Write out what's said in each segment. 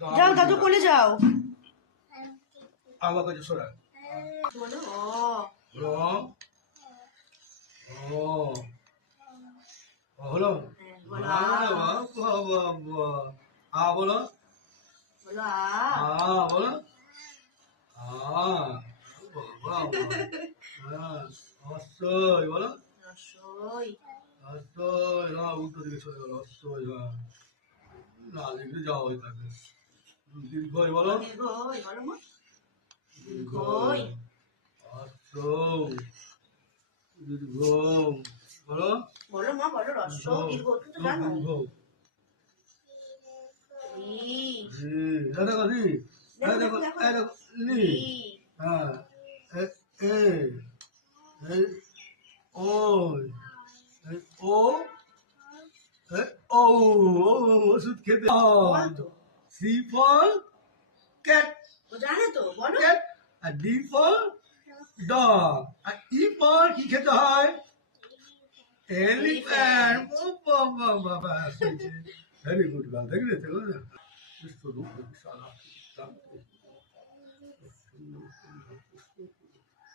যাও দাদু কোলে যাও। আমার কাছে সরা বলো ও হলো বলো আ বলো বলো বলো অবশ্যই বলো রসই অবশ্যই না উল্টো দিকে চলে গেল অবশ্যই না লিখে যাওয়া হয়ে থাকে দীর্ঘই বলো দীর্ঘই বলো মা দীর্ঘই অবশ্যই দীর্ঘ বলো বলো মা বলো রস দীর্ঘ তুমি তো জানো দেখো রি দেখো লি হ্যাঁ ও ওষুধ খেতে সি ফর ক্যাট ও জানে তো বলো ক্যাট আর ডি ফর ডগ আর ই ফর কি খেতে হয় এলিফ্যান্ট বাবা ভেরি গুড গাল দেখলে তো বিশ্বরূপ বিশালা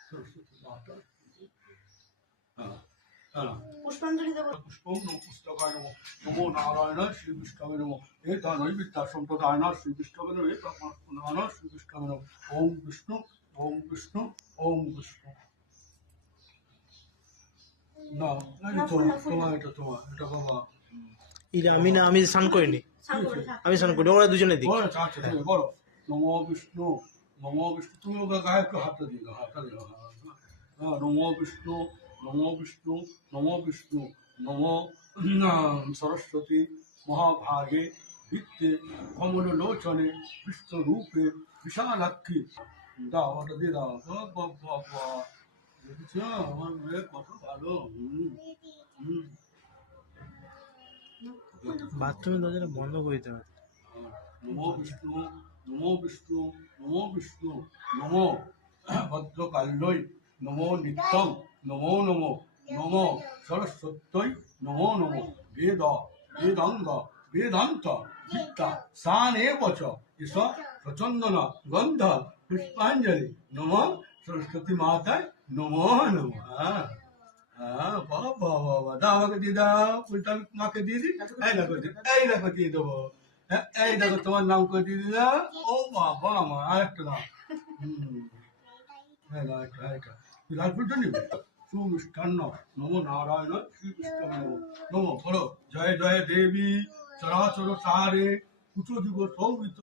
সরস্বতী মাতা পুষ্পাঞ্জলি দেবো পুষ্পম নম পুস্তকায় নম নমো নারায়ণ শ্রী বিষ্ণবে নম এ দানৈ বিদ্যা সম্প্রদায়না শ্রী বিষ্ণবে নম এ প্রমাণ শ্রী বিষ্ণবে নম ওম বিষ্ণু ওম বিষ্ণু ওম বিষ্ণু না তোমার এটা বাবা আমি স্নান করিনি, আমি স্নান করি, ওরা দুজনে দিই। বলো নমো বিষ্ণু তুমি ওকে গায়ে একটু হাতটা দিয়ে দাও হ্যাঁ নমো বিষ্ণু নমো সরস্বতী মহাভাগে বিত্তে কমললোচনে বিশ্বরূপে বিশালাক্ষী দাও ওটা দিয়ে দাও বাবা দেখেছ আমার মেয়ে কত ভালো বাথরুমের দরজাটা বন্ধ করে দিতে হবে। নমো বিষ্ণু নমো ভদ্রকাল্যই নমো নিত্যং নমো নমো সরস্বত্যই নমো বেদাঙ্গ বেদান্ত বিদ্যা সানে বচ এস প্রচন্দন গন্ধ পুষ্পাঞ্জলি নমো সরস্বতী মাতায় নমো বাবা দাও আমাকে দিয়ে দাও উল্টা মাকে দিয়ে দিই এই দেখো দিয়ে দেবো এই দেখো তোমার নাম করে দিয়ে দিলাম ও বাবা আমার আরেকটা দাও লালপুরটা নিবে সুমিষ্টান্ন নমো নারায়ণ শ্রী কৃষ্ণ নমো বলো জয় জয় দেবী চরাচর সারে কুচ যুগ সৌমিত